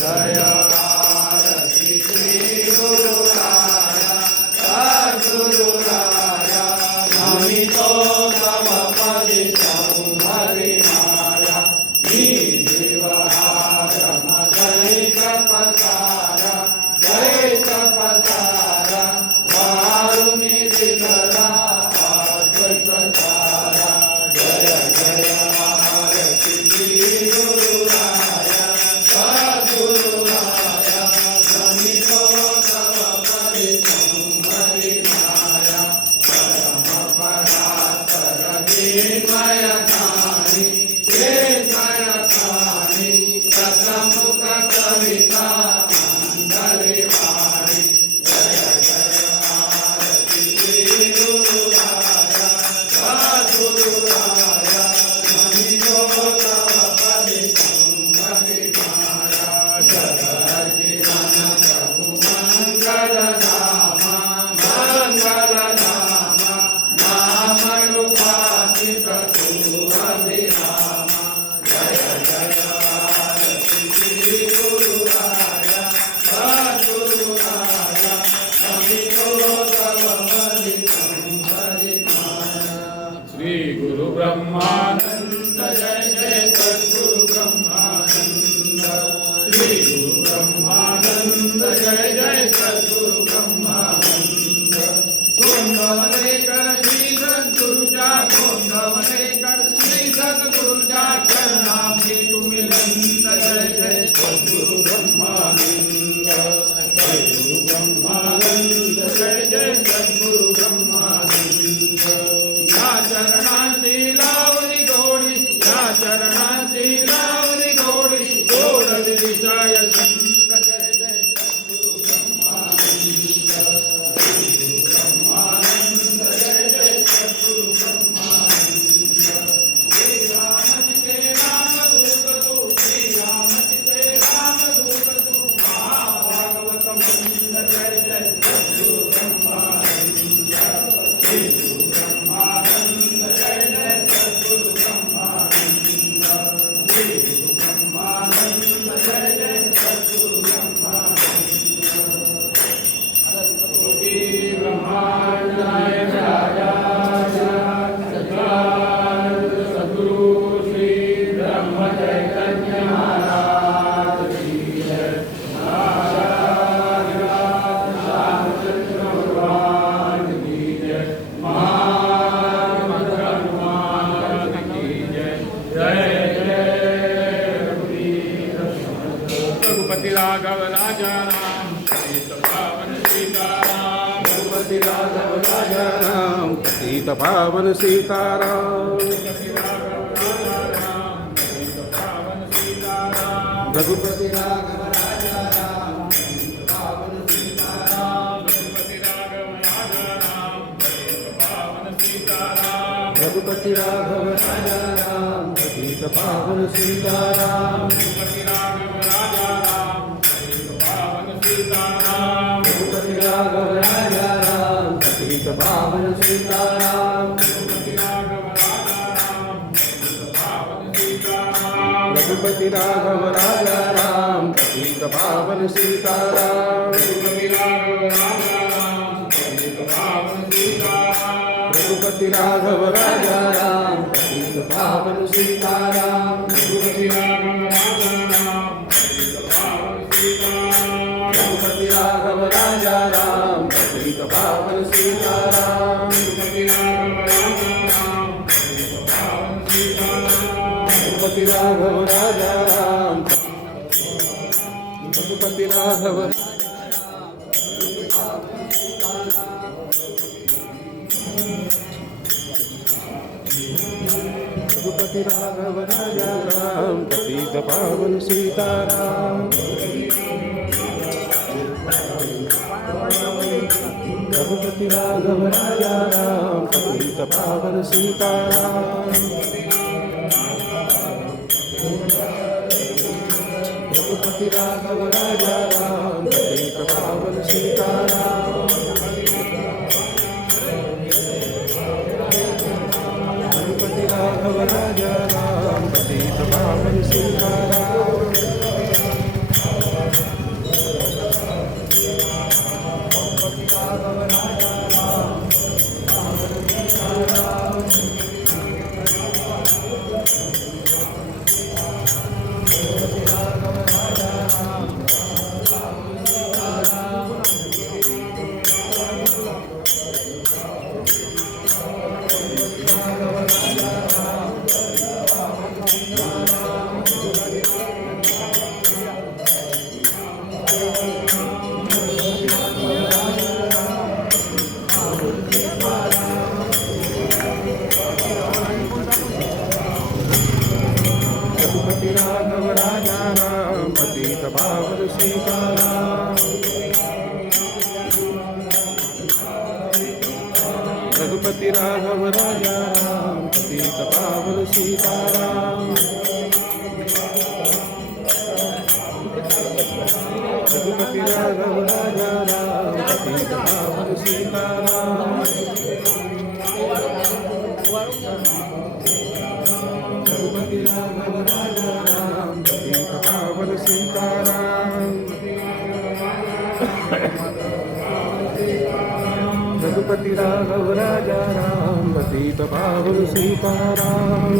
जय आरती श्री गुरुराया सद्गुरुराया नमितो तव पदितं हरिमाया जीवहार मदय कपसारा जय कपसारा वारुणी दिगला अद्वैत सारा जय जय आरती श्री गुरुराया सद्गुरुराया नमितो तव पदितं हरिमाया परम परात्पर चिन्मय ज्ञानी चिन्मय ज्ञानी सतमुख कविता मंगल वाणी जय जय आरती श्री गुरुराया सद्गुरुराया नमितो तव पदितं हरिमाया जय जीवन प्रभु मंगल नामा मंगल नामा नाम रूपातीत तू अभिरामा जय जय आरती श्री गुरुराया सद्गुरुराया नमितो तव पदितं हरिमाया श्री गुरु ब्रह्मानंद जय जय सद्गुरु ब्रह्मानंद श्री गुरु ब्रह्मानंद जय जय सद्गुरु ब्रह्मानंद गोंदवलेकर श्री सद्गुरुच्या गोंदवलेकर श्री सद्गुरुच्या चरणामि तुम्ही नंद जय जय सद्गुरु ब्रह्मानंद जय गुरु ब्रह्मानंद जय जय सद्गुरु ब्रह्मानंद या चरणांची लावणी गोडी या चरणांची लावणी गोडी गोडली विषय संत जय जय सद्गुरु ब्रह्मानंद सद्गुरु ब्रह्मानंद जय जय सद्गुरु ब्रह्मानंद श्री रामचे रामदूत तू श्री रामचे रामदूत तू महाभागवत मंद जय जय सद्गुरु ब्रह्मानंद श्री गुरु ब्रह्मानंद जय जय सद्गुरु ब्रह्मानंद श्री गुरु ब्रह्मानंद जय जय सद्गुरु ब्रह्मानंद कोटि ब्रह्मांड नायक सद्गुरु श्री ब्रह्म चैतन्य महाराज की जय नारायण रामचंद्र भगवान की जय महामंत्र हनुमान की जय जय जय रघुवीर रघुपति राघव राजा राम पतित पावन सीताराम रघुपति राघव राजा राम पतित पावन सीताराम रघुपति राघव राजा राम पतित पावन सीताराम रघुपति राघव राजा राम पतित पावन सीताराम रघुपति राघव राजा राम पतित पावन सीताराम रघुपति राघव राजा राम पतित पावन सीताराम रघुपति राघव राजा राम पतित पावन सीताराम रघुपति राघव राजा राम पतित पावन सीताराम रघुपति राघव राजा राम रघुपति राघव रघुपति राघव राजा राम पतित पावन सीताराम रघुपति राघव राजा राम पतित पावन सीताराम रघुपति राघव राजा राम पतित पावन सीताराम रघुपति राघव राजा राम पतित पावन सीताराम सीताराम रघुपति राघव राजा राम पतित पावन सीताराम रघुपति राघव राजा राम पतित पावन सीताराम रघुपति राघव राजा राम पतित पावन सीताराम रघुपति राघव राजा राम पतित पावन सीताराम